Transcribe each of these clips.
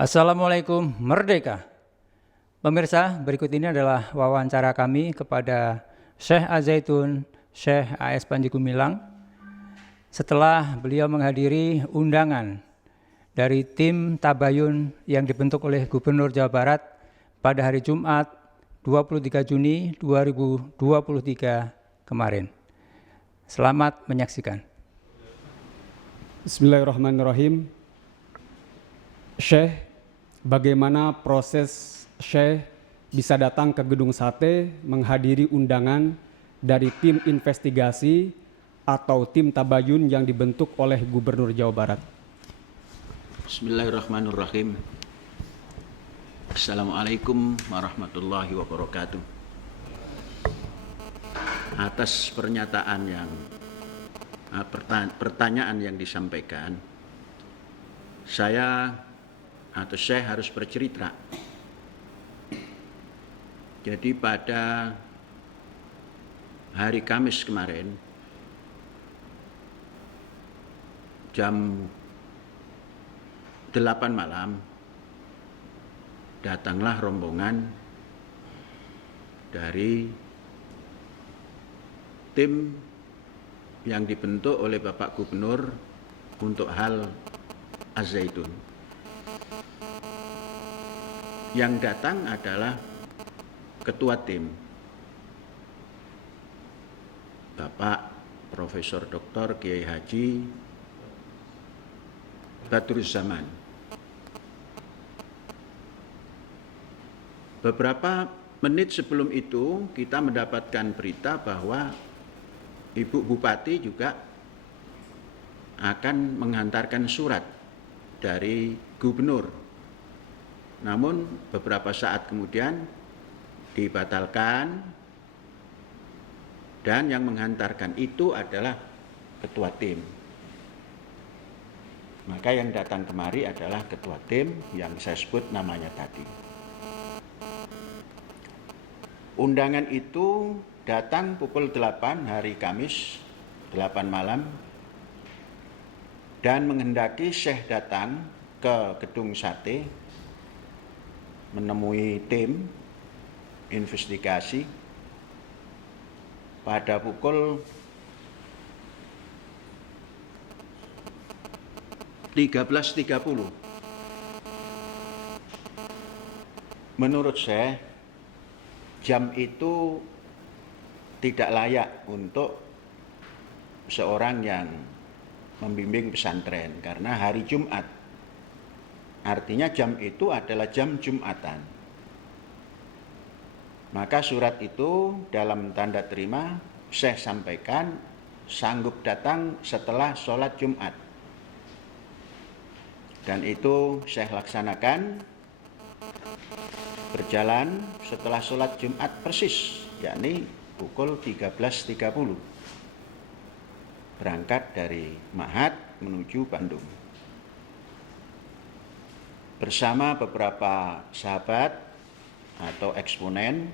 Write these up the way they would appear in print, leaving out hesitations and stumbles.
Assalamualaikum Merdeka. Pemirsa, berikut ini adalah wawancara kami kepada Syekh Az-Zaitun, Syekh A.S. Panji Gumilang setelah beliau menghadiri undangan dari tim Tabayun yang dibentuk oleh Gubernur Jawa Barat pada hari Jumat 23 Juni 2023 kemarin. Selamat menyaksikan. Bismillahirrahmanirrahim. Syekh, bagaimana proses Syekh bisa datang ke Gedung Sate menghadiri undangan dari tim investigasi atau tim Tabayun yang dibentuk oleh Gubernur Jawa Barat? Bismillahirrahmanirrahim. Assalamualaikum warahmatullahi wabarakatuh. Atas pertanyaan yang disampaikan, saya atau Syekh harus bercerita. Jadi pada hari Kamis kemarin, jam 8 malam, datanglah rombongan dari tim yang dibentuk oleh Bapak Gubernur untuk hal Az-Zaitun. Yang datang adalah Ketua Tim, Bapak Profesor Dr. Kiai Haji Badruzzaman. Beberapa menit sebelum itu kita mendapatkan berita bahwa Ibu Bupati juga akan menghantarkan surat dari Gubernur. Namun beberapa saat kemudian dibatalkan, dan yang menghantarkan itu adalah Ketua Tim. Maka yang datang kemari adalah Ketua Tim yang saya sebut namanya tadi. Undangan itu datang pukul 8 hari Kamis, 8 malam, dan menghendaki Syekh datang ke Gedung Sate menemui tim investigasi pada pukul 13.30. Menurut saya, jam itu tidak layak untuk seorang yang membimbing pesantren karena hari Jumat. Artinya jam itu adalah jam Jumatan. Maka surat itu dalam tanda terima Syekh sampaikan sanggup datang setelah sholat Jumat. Dan itu Syekh laksanakan, berjalan setelah sholat Jumat persis, yakni pukul 13.30. Berangkat dari Mahat menuju Bandung. Bersama beberapa sahabat atau eksponen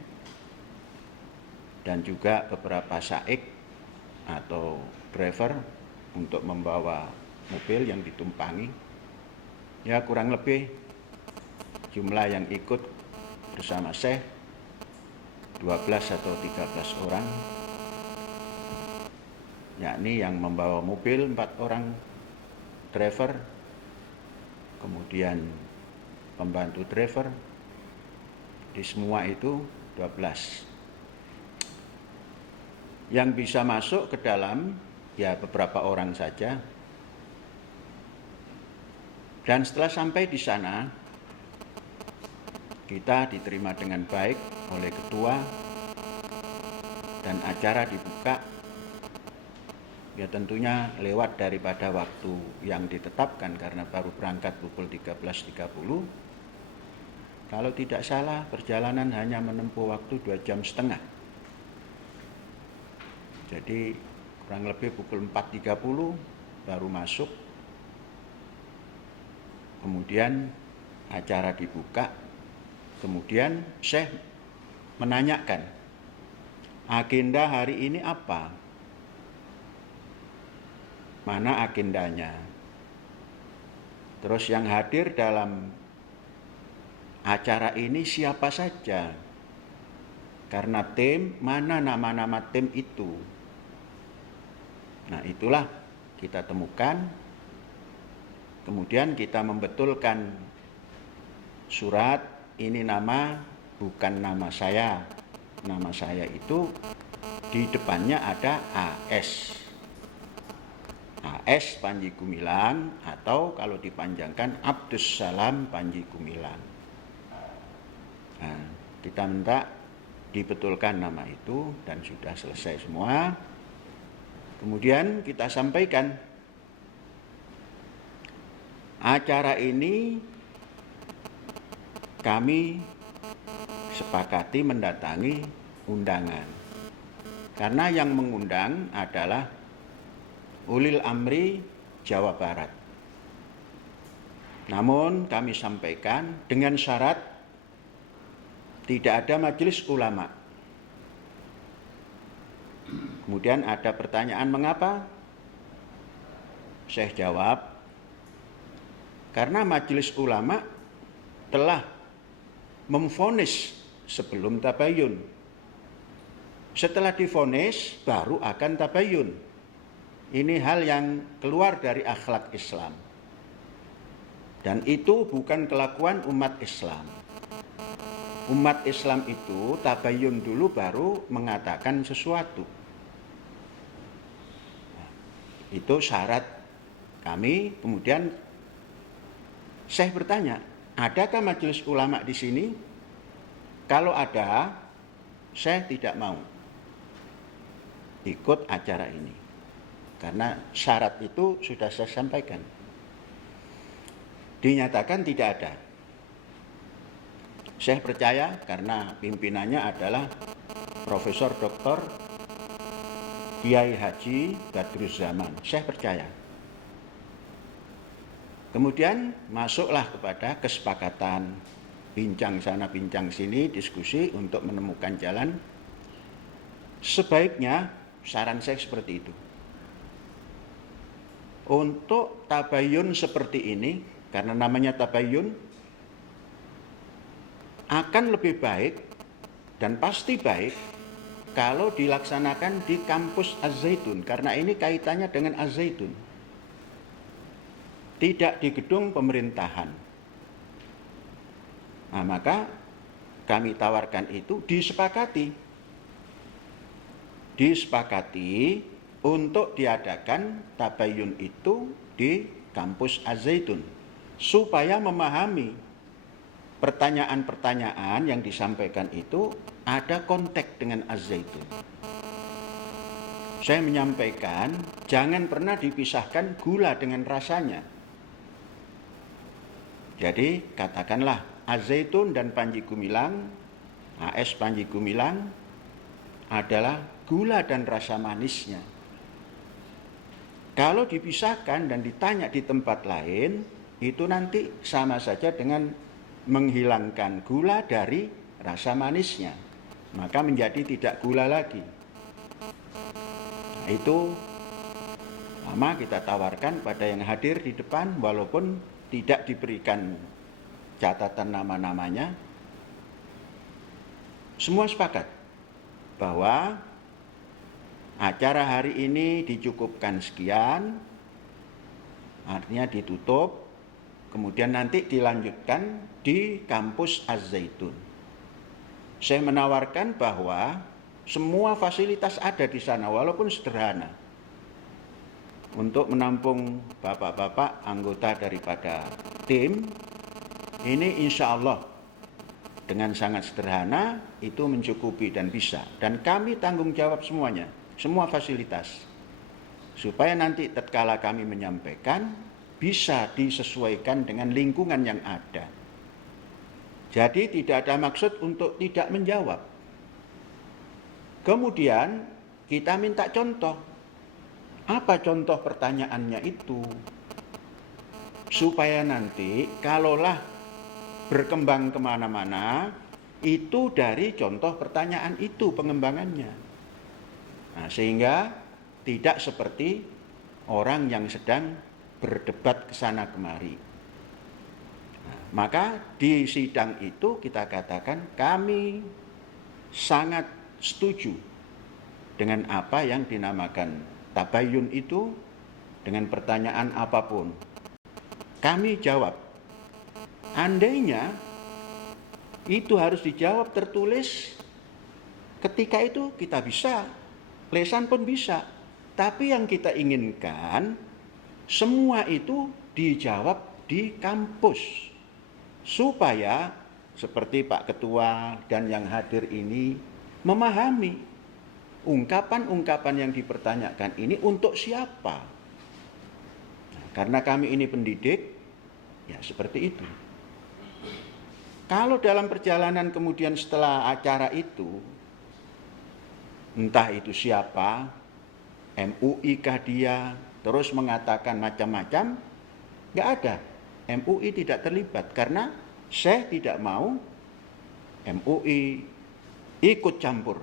dan juga beberapa saik atau driver untuk membawa mobil yang ditumpangi. Ya, kurang lebih jumlah yang ikut bersama Syekh 12 atau 13 orang, yakni yang membawa mobil 4 orang driver, kemudian pembantu driver, di semua itu 12. Yang bisa masuk ke dalam ya beberapa orang saja. Dan setelah sampai di sana, kita diterima dengan baik oleh ketua dan acara dibuka. Ya tentunya lewat daripada waktu yang ditetapkan karena baru berangkat pukul 13.30. Kalau tidak salah perjalanan hanya menempuh waktu 2,5 jam. Jadi kurang lebih pukul 4.30 baru masuk. Kemudian acara dibuka. Kemudian Syekh menanyakan, agenda hari ini apa? Mana agendanya? Terus yang hadir dalam acara ini siapa saja. Karena tim, mana nama-nama tim itu. Nah, itulah kita temukan. Kemudian kita membetulkan surat, ini nama bukan nama saya. Nama saya itu di depannya ada AS. AS Panji Gumilang, atau kalau dipanjangkan Abdus Salam Panji Gumilang. Nah, kita minta dibetulkan nama itu dan sudah selesai semua. Kemudian kita sampaikan acara ini kami sepakati mendatangi undangan. Karena yang mengundang adalah Ulil Amri Jawa Barat. Namun kami sampaikan dengan syarat tidak ada majelis ulama. Kemudian ada pertanyaan mengapa? Saya jawab, karena majelis ulama telah memvonis sebelum tabayun. Setelah divonis baru akan tabayun. Ini hal yang keluar dari akhlak Islam. Dan itu bukan kelakuan umat Islam. Umat Islam itu tabayun dulu baru mengatakan sesuatu. Itu syarat kami. Kemudian saya bertanya, adakah majelis ulama di sini? Kalau ada, saya tidak mau ikut acara ini. Karena syarat itu sudah saya sampaikan. Dinyatakan tidak ada. Saya percaya karena pimpinannya adalah Profesor Dr. Kiai Haji Badruzzaman. Saya percaya. Kemudian masuklah kepada kesepakatan, bincang sana bincang sini, diskusi untuk menemukan jalan. Sebaiknya saran saya seperti itu. Untuk tabayun seperti ini, karena namanya tabayun, akan lebih baik dan pasti baik kalau dilaksanakan di kampus Az-Zaitun, karena ini kaitannya dengan Az-Zaitun. Tidak di gedung pemerintahan. Nah, maka kami tawarkan itu disepakati untuk diadakan tabayun itu di kampus Az-Zaitun supaya memahami pertanyaan-pertanyaan yang disampaikan itu ada konteks dengan Az-Zaitun. Saya menyampaikan jangan pernah dipisahkan gula dengan rasanya. Jadi katakanlah Az-Zaitun dan Panji Gumilang, AS Panji Gumilang adalah gula dan rasa manisnya. Kalau dipisahkan dan ditanya di tempat lain, itu nanti sama saja dengan menghilangkan gula dari rasa manisnya. Maka menjadi tidak gula lagi. Nah, itu lama kita tawarkan pada yang hadir di depan, walaupun tidak diberikan catatan nama-namanya. Semua sepakat bahwa acara hari ini dicukupkan sekian, artinya ditutup, kemudian nanti dilanjutkan di kampus Az-Zaitun. Saya menawarkan bahwa semua fasilitas ada di sana, walaupun sederhana, untuk menampung bapak-bapak anggota daripada tim. Ini insya Allah dengan sangat sederhana itu mencukupi dan bisa. Dan kami tanggung jawab semuanya. Semua fasilitas, supaya nanti tatkala kami menyampaikan bisa disesuaikan dengan lingkungan yang ada. Jadi tidak ada maksud untuk tidak menjawab. Kemudian kita minta contoh. Apa contoh pertanyaannya itu? Supaya nanti kalaulah berkembang kemana-mana, itu dari contoh pertanyaan itu pengembangannya. Nah, sehingga tidak seperti orang yang sedang berdebat ke sana kemari. Nah, Maka di sidang itu kita katakan kami sangat setuju dengan apa yang dinamakan tabayun itu, dengan pertanyaan apapun. Kami jawab, andainya itu harus dijawab tertulis, ketika itu kita bisa, lesan pun bisa. Tapi yang kita inginkan, semua itu dijawab di kampus. Supaya seperti Pak Ketua dan yang hadir ini memahami ungkapan-ungkapan yang dipertanyakan ini untuk siapa. Nah, karena kami ini pendidik, ya seperti itu. Kalau dalam perjalanan kemudian setelah acara itu, entah itu siapa, MUI kah dia, terus mengatakan macam-macam, nggak ada. MUI tidak terlibat karena Syekh tidak mau MUI ikut campur.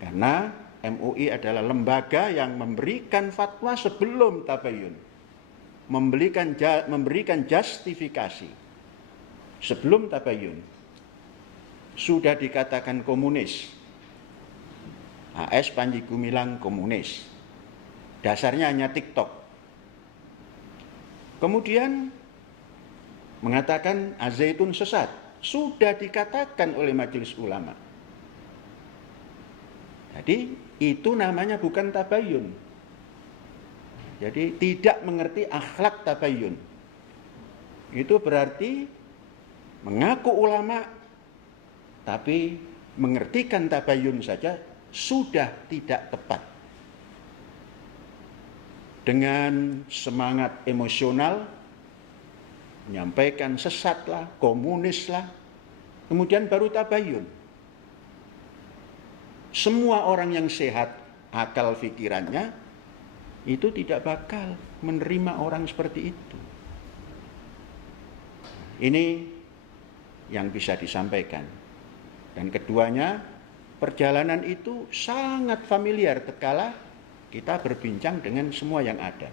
Karena MUI adalah lembaga yang memberikan fatwa sebelum tabayun, memberikan justifikasi sebelum tabayun. Sudah dikatakan komunis, AS Panji Gumilang komunis, dasarnya hanya TikTok. Kemudian mengatakan Az-Zaitun sesat, sudah dikatakan oleh majelis ulama. Jadi itu namanya bukan tabayun. Jadi tidak mengerti akhlak tabayun. Itu berarti mengaku ulama tapi mengertikan tabayun saja sudah tidak tepat. Dengan semangat emosional menyampaikan sesatlah, komunislah, kemudian baru tabayun. Semua orang yang sehat akal pikirannya itu tidak bakal menerima orang seperti itu. Ini yang bisa disampaikan. Dan keduanya, perjalanan itu sangat familiar tatkala kita berbincang dengan semua yang ada.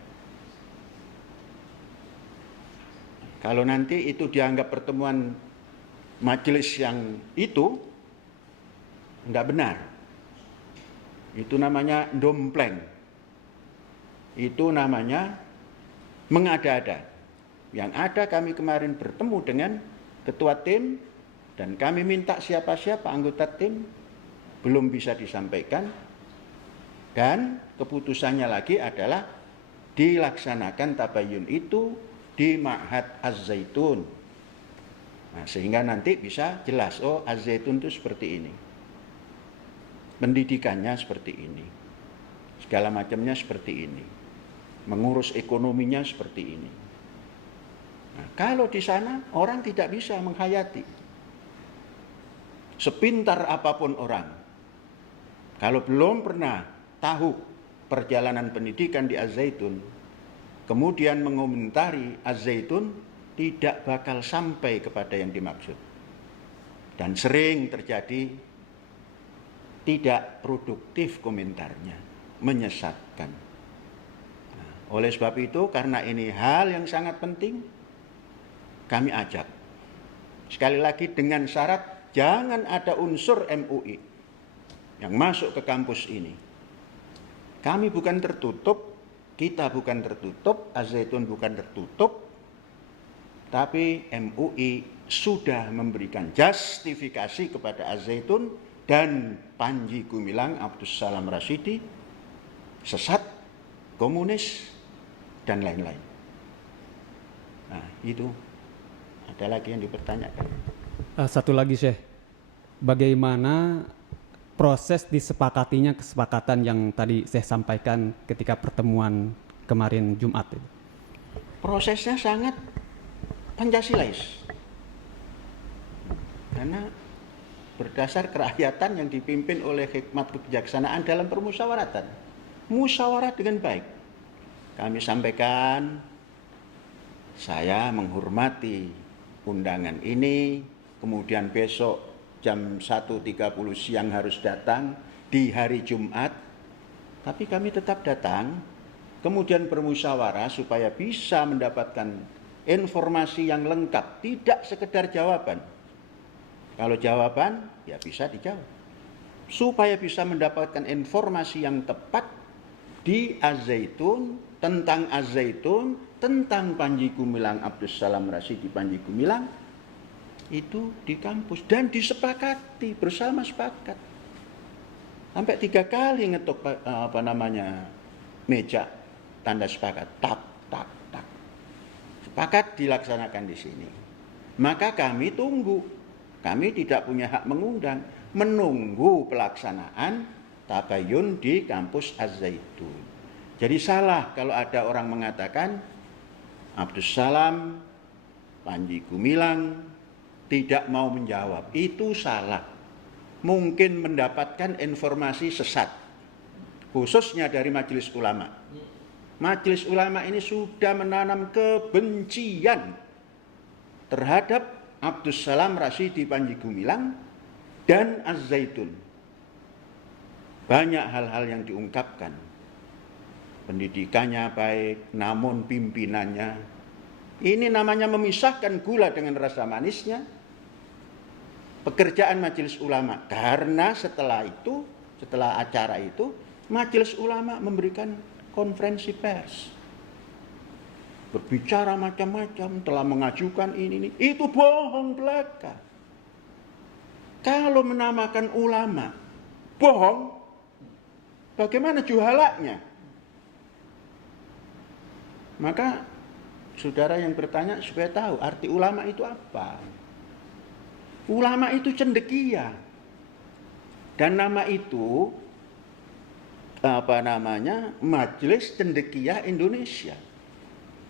Kalau nanti itu dianggap pertemuan majelis yang itu, tidak benar. Itu namanya dompleng. Itu namanya mengada-ada. Yang ada kami kemarin bertemu dengan ketua tim, dan kami minta siapa-siapa anggota tim, belum bisa disampaikan. Dan keputusannya lagi adalah dilaksanakan tabayun itu di Ma'had Az-Zaitun. Nah, sehingga nanti bisa jelas, oh Az-Zaitun itu seperti ini. Pendidikannya seperti ini. Segala macamnya seperti ini. Mengurus ekonominya seperti ini. Nah, kalau di sana orang tidak bisa menghayati. Sepintar apapun orang, kalau belum pernah tahu perjalanan pendidikan di Az-Zaitun, kemudian mengomentari Az-Zaitun, tidak bakal sampai kepada yang dimaksud. Dan sering terjadi tidak produktif komentarnya, menyesatkan. Nah, oleh sebab itu, karena ini hal yang sangat penting, kami ajak. Sekali lagi dengan syarat, jangan ada unsur MUI yang masuk ke kampus ini. Kami bukan tertutup, kita bukan tertutup, Az-Zaitun bukan tertutup, tapi MUI sudah memberikan justifikasi kepada Az-Zaitun dan Panji Gumilang Abdus Salam Rasyidi, sesat, komunis, dan lain-lain. Nah, itu ada lagi yang dipertanyakan. Satu lagi, Syekh, bagaimana proses disepakatinya kesepakatan yang tadi saya sampaikan ketika pertemuan kemarin Jumat itu? Prosesnya sangat Pancasilais. Karena berdasar kerakyatan yang dipimpin oleh hikmat kebijaksanaan dalam permusyawaratan. Musyawarah dengan baik. Kami sampaikan, saya menghormati undangan ini, kemudian besok jam 1.30 siang harus datang di hari Jumat, tapi kami tetap datang, kemudian bermusyawarah supaya bisa mendapatkan informasi yang lengkap, tidak sekedar jawaban. Kalau jawaban, ya bisa dijawab. Supaya bisa mendapatkan informasi yang tepat di Az-Zaitun, tentang Az-Zaitun, tentang Panji Gumilang Abdus Salam Rasyidi Panji Gumilang, itu di kampus dan disepakati bersama sepakat. Sampai 3 kali ngetuk meja tanda sepakat, tak. Sepakat dilaksanakan di sini. Maka kami tunggu. Kami tidak punya hak mengundang, menunggu pelaksanaan tabayun di kampus Az-Zaitun. Jadi salah kalau ada orang mengatakan Abdus Salam Panji Gumilang tidak mau menjawab. Itu salah. Mungkin mendapatkan informasi sesat, khususnya dari Majelis Ulama. Majelis Ulama ini sudah menanam kebencian terhadap Abdus Salam Rasyidi Panji Gumilang dan Az-Zaitun. Banyak hal-hal yang diungkapkan. Pendidikannya baik, namun pimpinannya. Ini namanya memisahkan gula dengan rasa manisnya. Pekerjaan Majelis Ulama. Karena setelah acara itu, Majelis Ulama memberikan konferensi pers. Berbicara macam-macam, telah mengajukan ini. Itu bohong belaka. Kalau menamakan ulama bohong, bagaimana juhalanya? Maka saudara yang bertanya supaya tahu arti ulama itu apa. Ulama itu cendekia. Dan nama itu Majelis Cendekia Indonesia.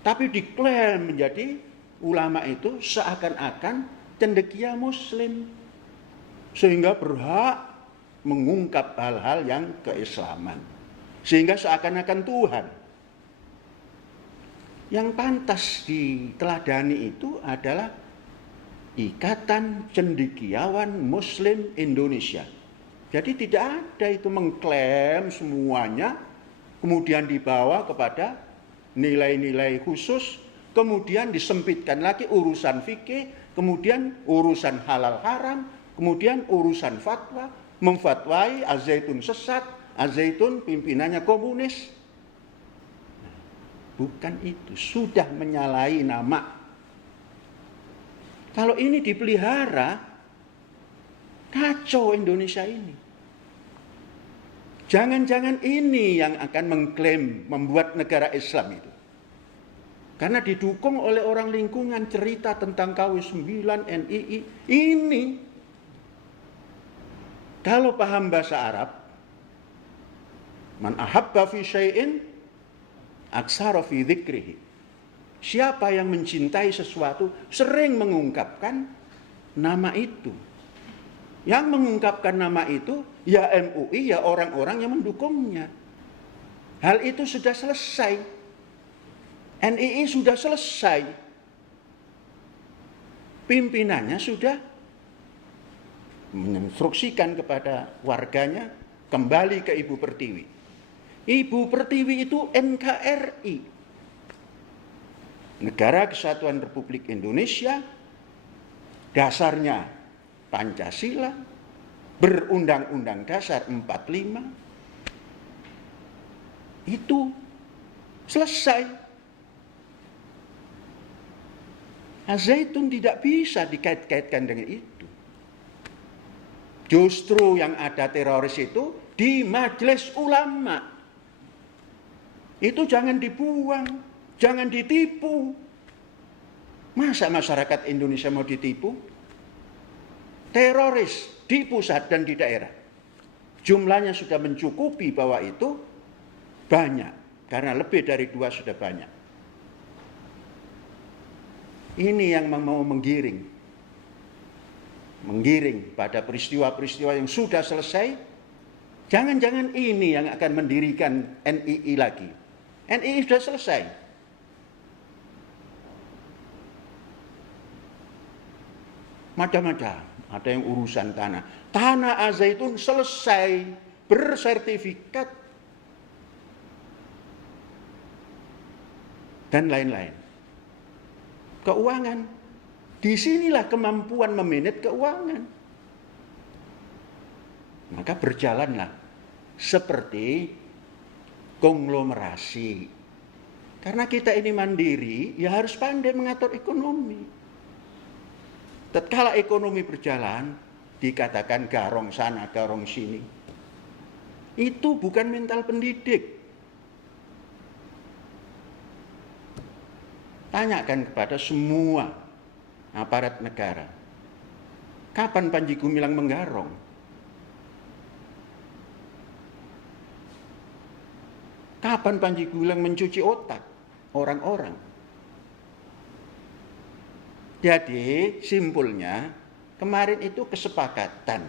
Tapi diklaim menjadi ulama itu seakan-akan cendekia Muslim. Sehingga berhak mengungkap hal-hal yang keislaman. Sehingga seakan-akan Tuhan. Yang pantas diteladani itu adalah Ikatan Cendekiawan Muslim Indonesia. Jadi tidak ada itu mengklaim semuanya, kemudian dibawa kepada nilai-nilai khusus, kemudian disempitkan lagi urusan fikih, kemudian urusan halal haram, kemudian urusan fatwa, memfatwai Az-Zaitun sesat, Az-Zaitun pimpinannya komunis. Bukan itu, sudah menyalahi nama. Kalau ini dipelihara, kacau Indonesia ini. Jangan-jangan ini yang akan mengklaim membuat negara Islam itu. Karena didukung oleh orang lingkungan cerita tentang KW9, NII. Ini, kalau paham bahasa Arab, man ahabba fi syai'in aksara fi dzikrihi. Siapa yang mencintai sesuatu sering mengungkapkan nama itu. Yang mengungkapkan nama itu ya MUI, ya orang-orang yang mendukungnya. Hal itu sudah selesai. NII sudah selesai. Pimpinannya sudah menginstruksikan kepada warganya kembali ke Ibu Pertiwi. Ibu Pertiwi itu NKRI. Negara Kesatuan Republik Indonesia, dasarnya Pancasila, berundang-undang dasar 45, itu selesai. Az-Zaitun tidak bisa dikait-kaitkan dengan itu. Justru yang ada teroris itu di Majelis Ulama. Itu jangan dibuang. Jangan ditipu. Masa masyarakat Indonesia mau ditipu? Teroris di pusat dan di daerah. Jumlahnya sudah mencukupi bahwa itu banyak. Karena lebih dari 2 sudah banyak. Ini yang mau menggiring. Menggiring pada peristiwa-peristiwa yang sudah selesai. Jangan-jangan ini yang akan mendirikan NII lagi. NII sudah selesai. Macam-macam. Ada yang urusan tanah. Tanah Az-Zaitun selesai, bersertifikat, dan lain-lain. keuangan. Disinilah kemampuan memanage keuangan. Maka berjalanlah seperti konglomerasi. Karena kita ini mandiri, ya harus pandai mengatur ekonomi. Tatkala ekonomi berjalan, dikatakan garong sana, garong sini. Itu bukan mental pendidik. Tanyakan kepada semua aparat negara. Kapan Panji Gumilang menggarong? Kapan Panji Gumilang mencuci otak orang-orang? Jadi simpulnya kemarin itu kesepakatan.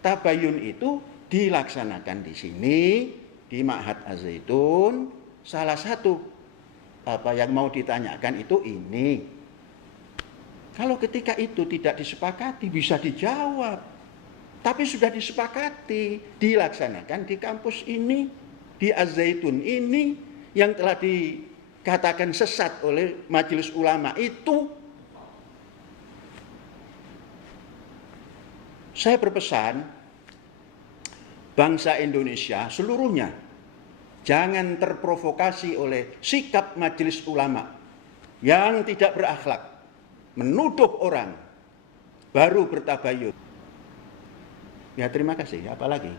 Tabayun itu dilaksanakan di sini, di Ma'had Az-Zaitun. Salah satu yang mau ditanyakan itu ini. Kalau ketika itu tidak disepakati bisa dijawab. Tapi sudah disepakati, dilaksanakan di kampus ini, di Az-Zaitun ini yang telah dikatakan sesat oleh Majelis Ulama itu. Saya berpesan, bangsa Indonesia seluruhnya jangan terprovokasi oleh sikap Majelis Ulama yang tidak berakhlak, menuduh orang, baru bertabayun. Ya terima kasih, apalagi?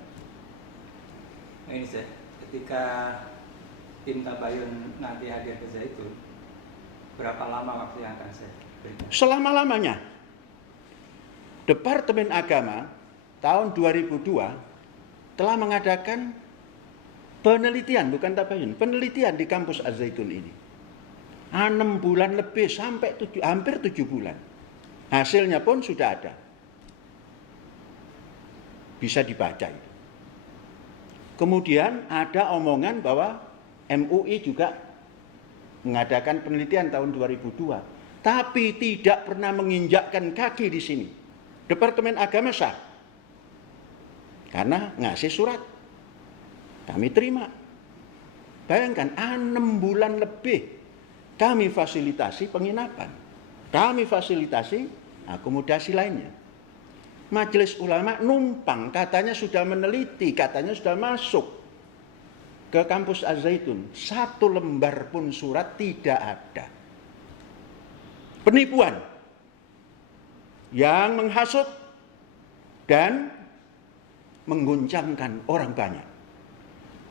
Nah, ini saya, ketika tim tabayun nanti hadir ke Zaitun, berapa lama waktu yang akan saya berikan? Selama-lamanya. Departemen Agama tahun 2002 telah mengadakan penelitian, bukan tabayun, penelitian di kampus Az-Zaitun ini. 6 bulan lebih sampai hampir 7 bulan. Hasilnya pun sudah ada. Bisa dibaca itu. Kemudian ada omongan bahwa MUI juga mengadakan penelitian tahun 2002, tapi tidak pernah menginjakkan kaki di sini. Departemen Agama sah, karena ngasih surat, kami terima. Bayangkan 6 bulan lebih kami fasilitasi penginapan, kami fasilitasi akomodasi lainnya. Majelis Ulama numpang, katanya sudah meneliti, katanya sudah masuk ke kampus Az-Zaitun. 1 lembar pun surat tidak ada. Penipuan yang menghasut dan mengguncangkan orang banyak.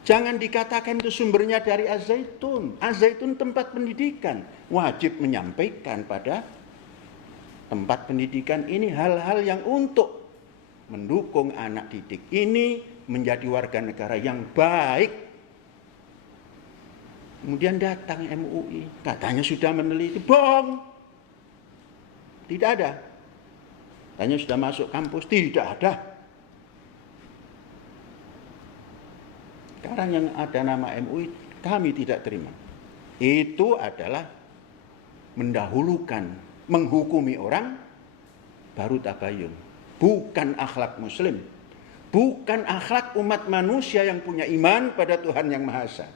Jangan dikatakan itu sumbernya dari Az-Zaitun. Az-Zaitun tempat pendidikan, wajib menyampaikan pada tempat pendidikan ini hal-hal yang untuk mendukung anak didik ini menjadi warga negara yang baik. Kemudian datang MUI, katanya sudah meneliti, bohong. Tidak ada. Katanya sudah masuk kampus, tidak ada. Sekarang yang ada nama MUI, kami tidak terima. Itu adalah mendahulukan, menghukumi orang, baru tabayun. Bukan akhlak muslim. Bukan akhlak umat manusia yang punya iman pada Tuhan Yang Maha Esa.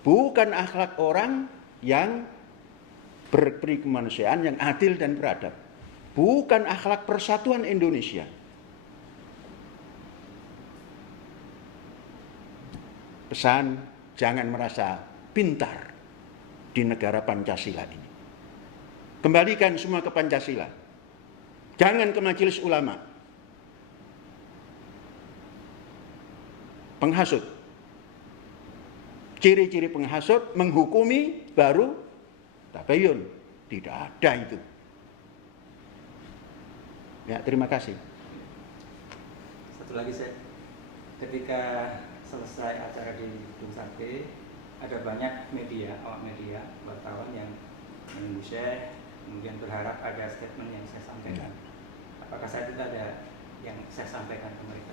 Bukan akhlak orang yang berperi kemanusiaan, yang adil dan beradab. Bukan akhlak persatuan Indonesia. Pesan, jangan merasa pintar di negara Pancasila ini. Kembalikan semua ke Pancasila. Jangan ke Majelis Ulama. Penghasut. Ciri-ciri penghasut, menghukumi, baru tabayun. Tidak ada itu. Ya, terima kasih. Satu lagi saya, ketika selesai acara di Gedung Sate, ada banyak media, awak media, wartawan yang menunggu saya, kemudian berharap ada statement yang saya sampaikan. Apakah saat itu ada yang saya sampaikan ke mereka?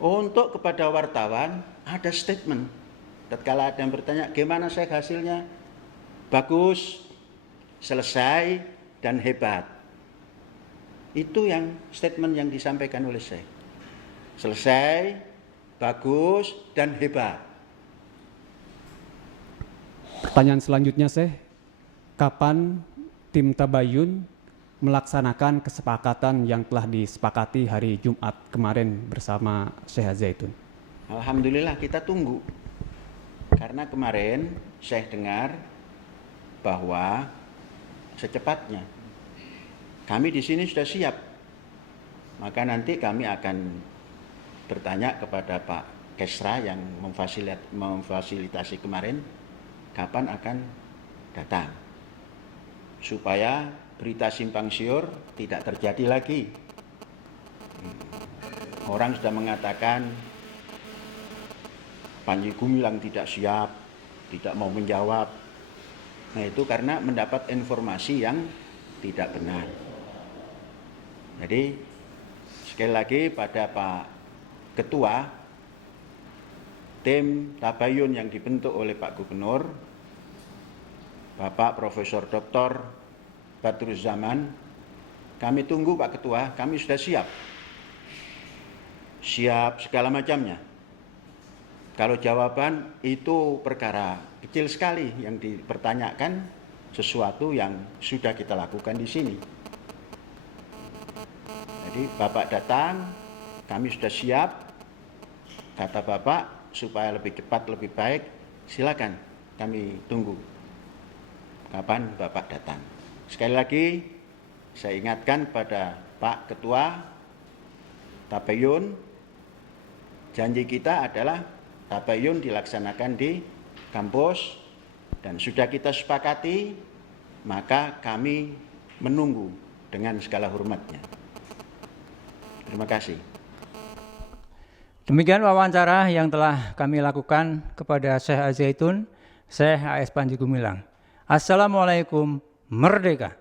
Untuk kepada wartawan ada statement. Tatkala ada yang bertanya, gimana saya hasilnya? Bagus, selesai, dan hebat. Itu yang statement yang disampaikan oleh saya. Selesai, bagus, dan hebat. Pertanyaan selanjutnya, kapan tim Tabayun melaksanakan kesepakatan yang telah disepakati hari Jumat kemarin bersama Syekh Zaitun? Alhamdulillah kita tunggu. Karena kemarin saya dengar bahwa secepatnya kami di sini sudah siap. Maka nanti kami akan bertanya kepada Pak Kesra yang memfasilitasi kemarin kapan akan datang. Supaya berita simpang siur tidak terjadi lagi. Orang sudah mengatakan Panji Gumilang tidak siap, tidak mau menjawab. Nah itu karena mendapat informasi yang tidak benar. Jadi sekali lagi pada Pak Ketua, tim Tabayun yang dibentuk oleh Pak Gubernur, Bapak Profesor Dr. Badruzzaman, kami tunggu Pak Ketua, kami sudah siap. Siap segala macamnya. Kalau jawaban itu perkara kecil sekali yang dipertanyakan sesuatu yang sudah kita lakukan di sini. Jadi Bapak datang, kami sudah siap. Kata Bapak supaya lebih cepat, lebih baik, silakan kami tunggu kapan Bapak datang. Sekali lagi saya ingatkan pada Pak Ketua Tabayun, janji kita adalah Tabayun dilaksanakan di kampus dan sudah kita sepakati, maka kami menunggu dengan segala hormatnya. Terima kasih. Demikian wawancara yang telah kami lakukan kepada Syekh Zaitun, Syekh AS Panji Gumilang. Assalamualaikum, merdeka.